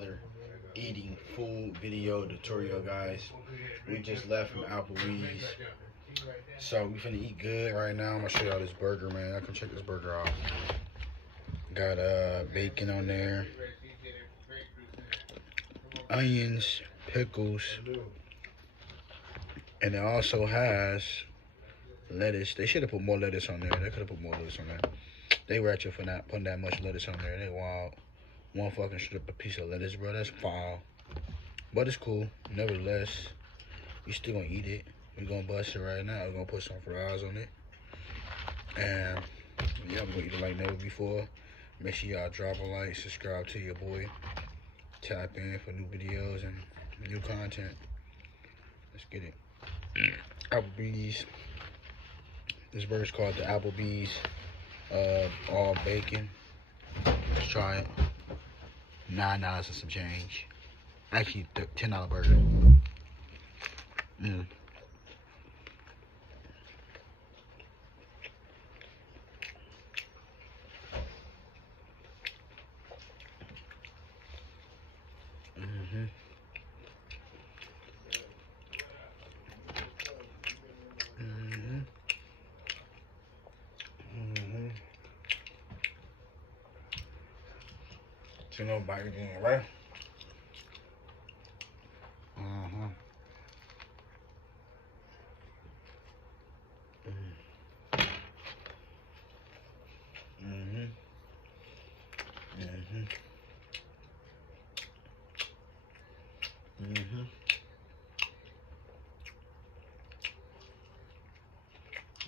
another eating food video tutorial, guys. We just left from Applebee's, so we finna eat good right now. I'm gonna show y'all this burger, man. I can check this burger out. Got bacon on there, onions, pickles, and it also has lettuce. They should have put more lettuce on there. They could have put more lettuce on there. They ratchet for not putting that much lettuce on there. They wild. One fucking strip a piece of lettuce, bro. That's foul. But it's cool. Nevertheless, we still gonna eat it. We gonna bust it right now. We're gonna put some fries on it. And yeah, I'm gonna eat it like never before. Make sure y'all drop a like, subscribe to your boy. Tap in for new videos and new content. Let's get it. Applebee's. This burger's called the Applebee's all bacon. Let's try it. $9 and some change. Actually, $10 burger. Mm. Mm-hmm. Mm-hmm. Mm-hmm. So nobody again, right? Mm-hmm. Mm-hmm. Mm-hmm. Mm-hmm.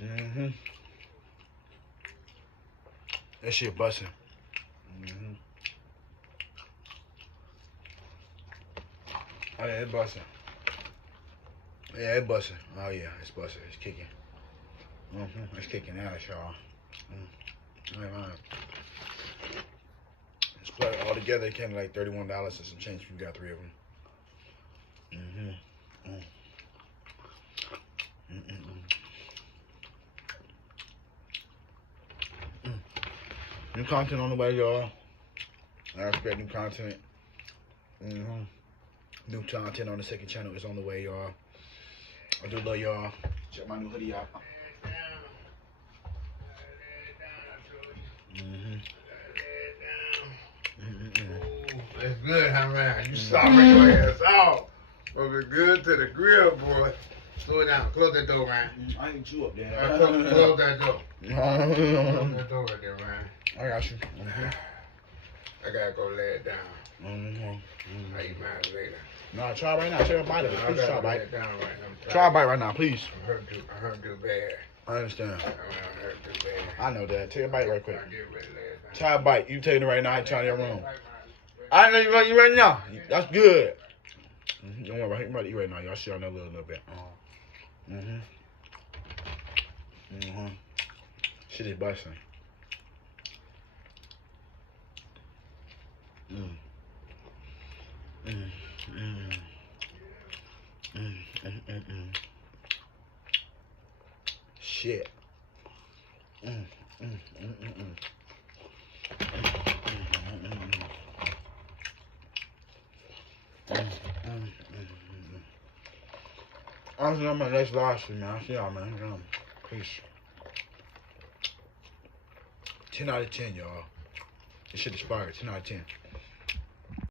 Mm-hmm. That shit busting. Mm-hmm. Oh yeah, it's busting. Yeah, it's busting. Oh yeah, it's busting. It's kicking. Mm-hmm. It's kicking ass, y'all. Right. Split it all together, it came to like $31 and some change. We got 3 of them. Mm-hmm. New content on the way, y'all. I expect new content. New content on the second channel is on the way, y'all. I do love y'all. Check my new hoodie out. That's good, huh, man? You stopping your ass out. Looking good to the grill, boy. Slow it down. Close that door, man. I ain't you up there. Close that door. Close that door right there, man. I got you. I gotta go lay it down. I'll eat mine later. No, try right now. Try a bite of it. I Please gotta try a lay bite. it down right now. Try a bite right now, please. I heard too bad. I understand. I heard too bad. I know that. Take a bite right quick. I get ready to lay it down. Try a bite. You taking it right now. I try in your room. I know you right now. That's good. Don't worry. I'm about to eat right now. Y'all see on that little bit. Shit is busting. Shit. Honestly, I'm my next live stream, man. I see y'all, man. Peace. 10 out of 10, y'all. This shit is fire. 10 out of 10.